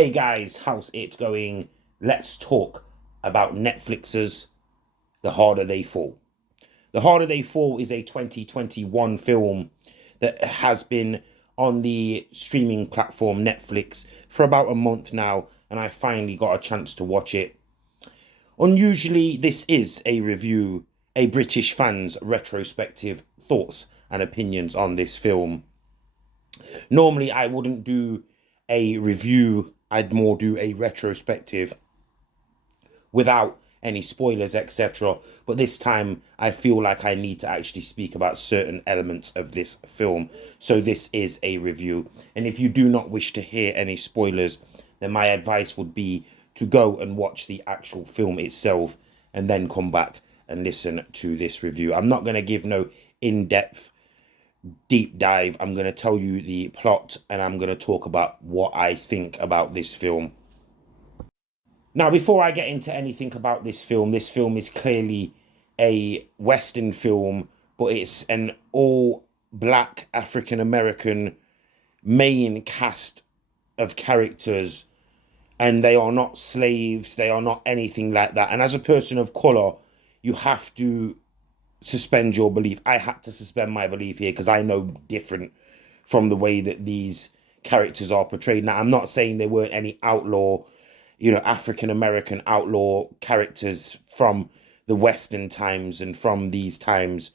Hey guys, how's it going? Let's talk about Netflix's The Harder They Fall. The Harder They Fall is a 2021 film that has been on the streaming platform Netflix for about a month now, and I finally got a chance to watch it. Unusually, this is a review, a British fan's retrospective thoughts and opinions on this film. Normally, I wouldn't do a review, I'd more do a retrospective without any spoilers, etc. But this time, I feel like I need to actually speak about certain elements of this film. So, this is a review. And if you do not wish to hear any spoilers, then my advice would be to go and watch the actual film itself and then come back and listen to this review. I'm not going to give no in depth deep dive. I'm going to tell you the plot and I'm going to talk about what I think about this film. Now, before I get into anything about this film is clearly a Western film, but it's an all black African American main cast of characters, and they are not slaves, they are not anything like that. And as a person of color, you have to suspend your belief. I had to suspend my belief here because I know different from the way that these characters are portrayed. Now, I'm not saying there weren't any outlaw, African American outlaw characters from the Western times and from these times,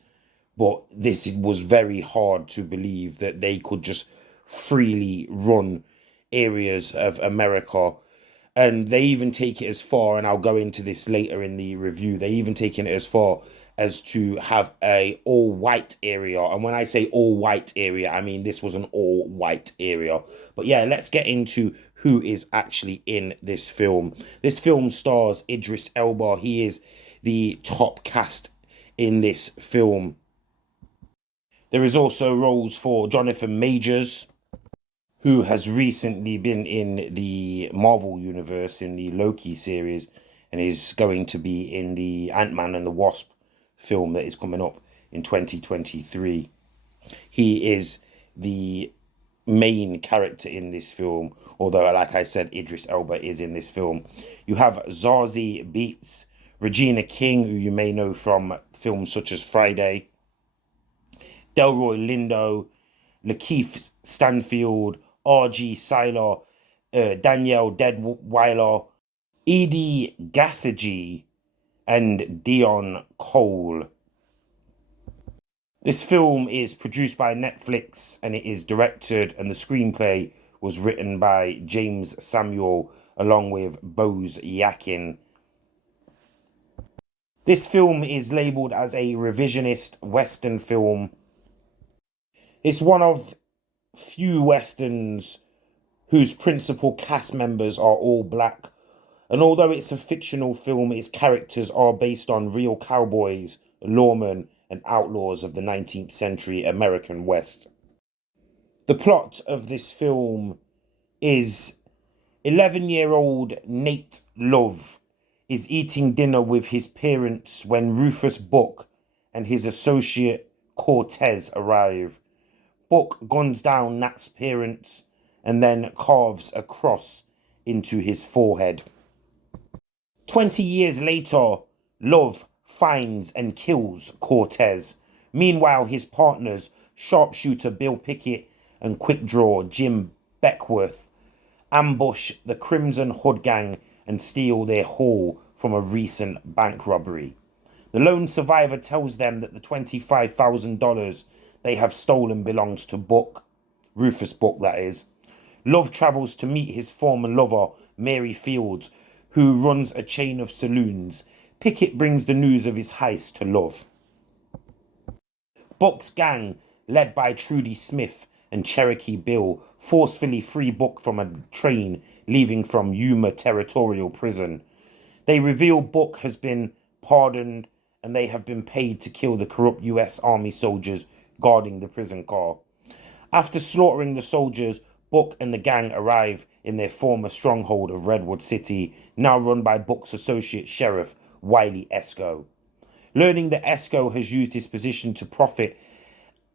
but this was very hard to believe that they could just freely run areas of America. And they even take it as far, and I'll go into this later in the review, they even taken it as far as to have a all white area. And when I say all white area, I mean this was an all white area. But yeah, let's get into who is actually in this film. This film stars Idris Elba. He is the top cast in this film. There is also roles for Jonathan Majors, who has recently been in the Marvel Universe in the Loki series and is going to be in the Ant-Man and the Wasp film that is coming up in 2023. He is the main character in this film, although, like I said, Idris Elba is in this film. You have Zazie Beetz, Regina King, who you may know from films such as Friday, Delroy Lindo, Lakeith Stanfield, R.G. Seiler, Danielle Deadweiler, Edie Gathegi, and Dion Cole. This film is produced by Netflix and it is directed, and the screenplay was written by James Samuel along with Bose Yakin. This film is labeled as a revisionist Western film. It's one of few Westerns whose principal cast members are all black. And although it's a fictional film, its characters are based on real cowboys, lawmen, and outlaws of the 19th century American West. The plot of this film is 11-year-old Nate Love is eating dinner with his parents when Rufus Buck and his associate Cortez arrive. Buck guns down Nat's parents and then carves a cross into his forehead. 20 years later, Love finds and kills Cortez. Meanwhile, his partners, sharpshooter Bill Pickett and quick draw Jim Beckworth, ambush the Crimson Hood gang and steal their haul from a recent bank robbery. The lone survivor tells them that the $25,000 they have stolen belongs to Buck, Rufus Buck that is. Love travels to meet his former lover, Mary Fields, who runs a chain of saloons. Pickett brings the news of his heist to Love. Buck's gang, led by Trudy Smith and Cherokee Bill, forcefully free Buck from a train leaving from Yuma Territorial Prison. They reveal Buck has been pardoned and they have been paid to kill the corrupt US Army soldiers guarding the prison car. After slaughtering the soldiers, Buck and the gang arrive in their former stronghold of Redwood City, now run by Buck's associate sheriff, Wiley Esco. Learning that Esco has used his position to profit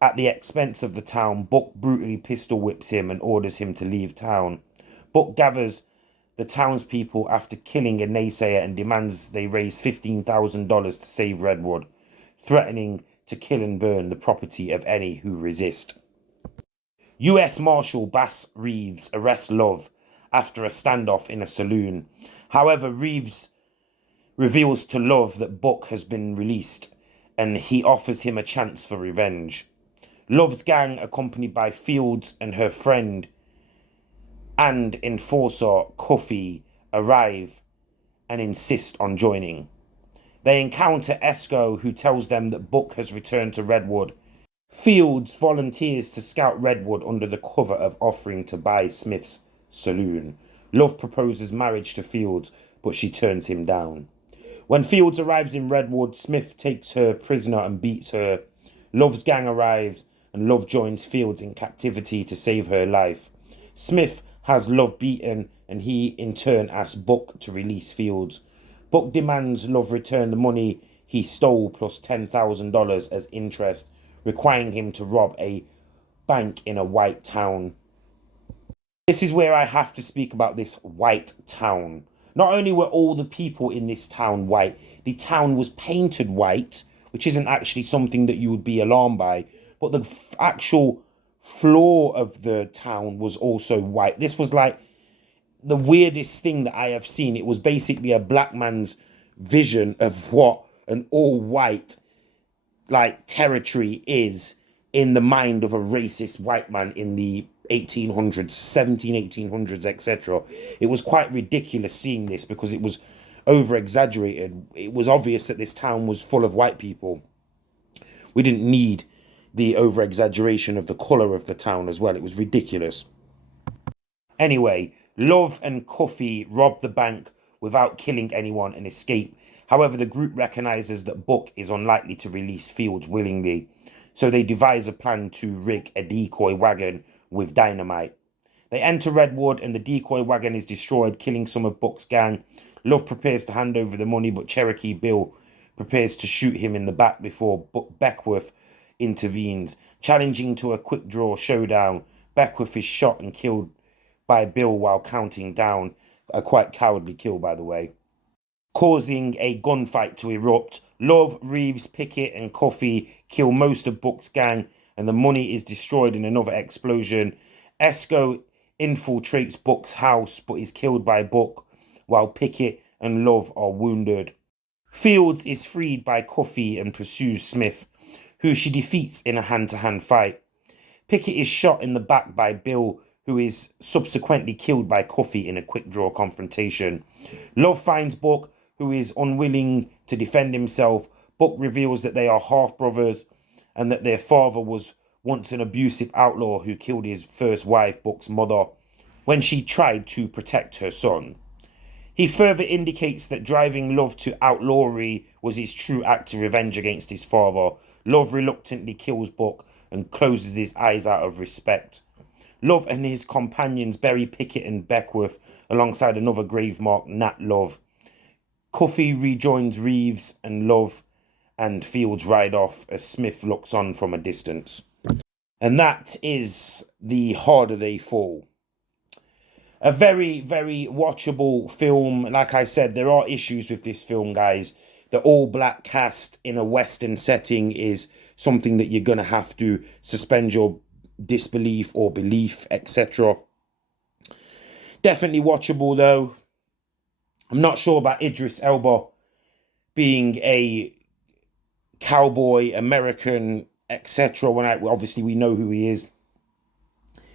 at the expense of the town, Buck brutally pistol whips him and orders him to leave town. Buck gathers the townspeople after killing a naysayer and demands they raise $15,000 to save Redwood, threatening to kill and burn the property of any who resist. U.S. Marshal Bass Reeves arrests Love after a standoff in a saloon. However, Reeves reveals to Love that Buck has been released and he offers him a chance for revenge. Love's gang, accompanied by Fields and her friend and enforcer Cuffy, arrive and insist on joining. They encounter Esco, who tells them that Buck has returned to Redwood. Fields volunteers to scout Redwood under the cover of offering to buy Smith's saloon. Love proposes marriage to Fields, but she turns him down. When Fields arrives in Redwood, Smith takes her prisoner and beats her. Love's gang arrives, and Love joins Fields in captivity to save her life. Smith has Love beaten, and he in turn asks Buck to release Fields. Buck demands Love return the money he stole plus $10,000 as interest, requiring him to rob a bank in a white town. This is where I have to speak about this white town. Not only were all the people in this town white, the town was painted white, which isn't actually something that you would be alarmed by, but the actual floor of the town was also white. This was like the weirdest thing that I have seen. It was basically a black man's vision of what an all white like territory is in the mind of a racist white man in the 1800s, 1800s, etc. It was quite ridiculous seeing this because it was over exaggerated. It was obvious that this town was full of white people. We didn't need the over exaggeration of the color of the town as well. It was ridiculous. Anyway, Love and Cuffy rob the bank without killing anyone and escape. However, the group recognizes that Buck is unlikely to release Fields willingly, so they devise a plan to rig a decoy wagon with dynamite. They enter Redwood and the decoy wagon is destroyed, killing some of Buck's gang. Love prepares to hand over the money, but Cherokee Bill prepares to shoot him in the back before Beckworth intervenes. Challenging to a quick draw showdown, Beckworth is shot and killed by Bill while counting down. A quite cowardly kill, by the way. Causing a gunfight to erupt. Love, Reeves, Pickett and Cuffy kill most of Buck's gang and the money is destroyed in another explosion. Esco infiltrates Buck's house but is killed by Buck while Pickett and Love are wounded. Fields is freed by Cuffy and pursues Smith, who she defeats in a hand-to-hand fight. Pickett is shot in the back by Bill, who is subsequently killed by Cuffy in a quick draw confrontation. Love finds Buck, who is unwilling to defend himself. Buck reveals that they are half-brothers and that their father was once an abusive outlaw who killed his first wife, Buck's mother, when she tried to protect her son. He further indicates that driving Love to outlawry was his true act of revenge against his father. Love reluctantly kills Buck and closes his eyes out of respect. Love and his companions bury Pickett and Beckworth alongside another grave marked Nat Love. Cuffy rejoins Reeves and Love, and Fields ride off as Smith looks on from a distance. And that is The Harder They Fall. A very, very watchable film. Like I said, there are issues with this film, guys. The all-black cast in a Western setting is something that you're going to have to suspend your disbelief or belief, etc. Definitely watchable, though. I'm not sure about Idris Elba being a cowboy, American, etc. Obviously we know who he is.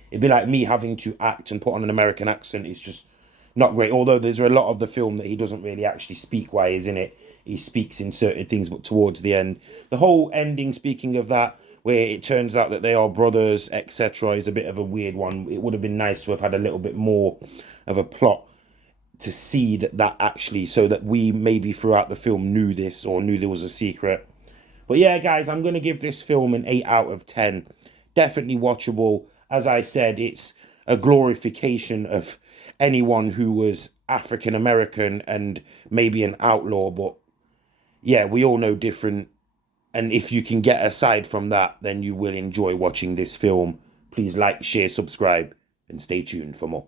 It'd be like me having to act and put on an American accent. It's just not great. Although there's a lot of the film that he doesn't really actually speak while he's in it. He speaks in certain things, but towards the end. The whole ending, speaking of that, where it turns out that they are brothers, etc., is a bit of a weird one. It would have been nice to have had a little bit more of a plot to see that actually, so that we maybe throughout the film knew this or knew there was a secret. But yeah, guys, I'm going to give this film an 8 out of 10. Definitely watchable. As I said, it's a glorification of anyone who was African American and maybe an outlaw. But yeah, we all know different. And if you can get aside from that, then you will enjoy watching this film. Please like, share, subscribe, and stay tuned for more.